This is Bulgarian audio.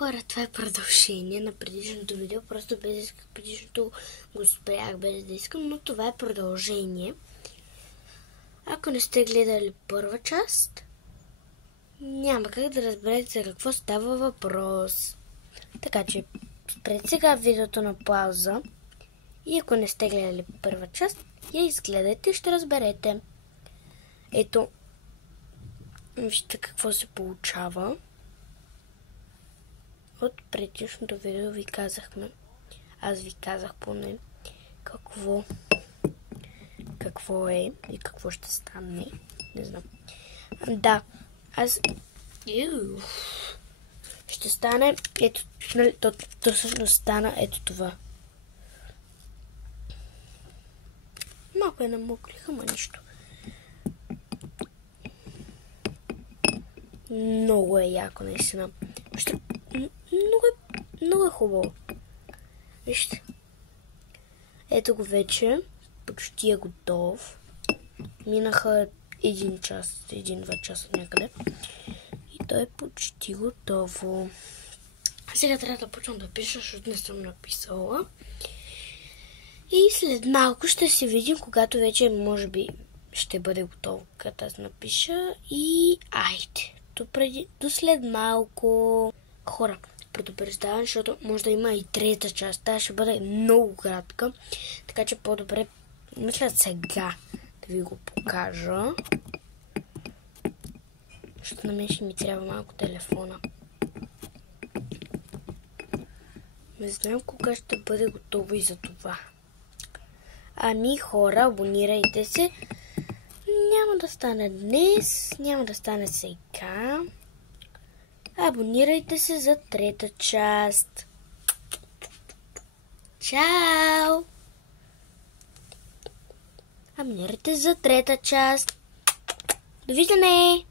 Хора, това е продължение на предишното видео. Просто без да исках предишното го спрях без да искам, но това е продължение. Ако не сте гледали първа част, няма как да разберете за какво става въпрос. Така че спрете сега видеото на пауза и ако не сте гледали първа част, я изгледайте и ще разберете. Ето, вижте какво се получава. От предишното видео ви казахме, аз ви казах поне какво е и какво ще стане. Не знам. Да, аз ще стане, ето, то всъщност стана ето това. Малко е намокриха, ма нищо. Много е яко, наистина. Много е хубаво. Вижте. Ето го вече. Почти е готов. Минаха 1 час, 1-2 часа някъде. И той е почти готово. Сега трябва да почвам да пиша, защото не съм написала. И след малко ще се видим, когато вече може би ще бъде готово, като аз напиша. И айде. До след малко. Хора, предупреждавам, защото може да има и трета част. Тя ще бъде много кратка. Така че по-добре, мисля сега да ви го покажа. Защото на мен ще ми трябва малко телефона. Не знам кога ще бъде готово и за това. Ами хора, абонирайте се. Няма да стане днес, няма да стане сега. Абонирайте се за трета част. Чао! Абонирайте за трета част. Довиждане!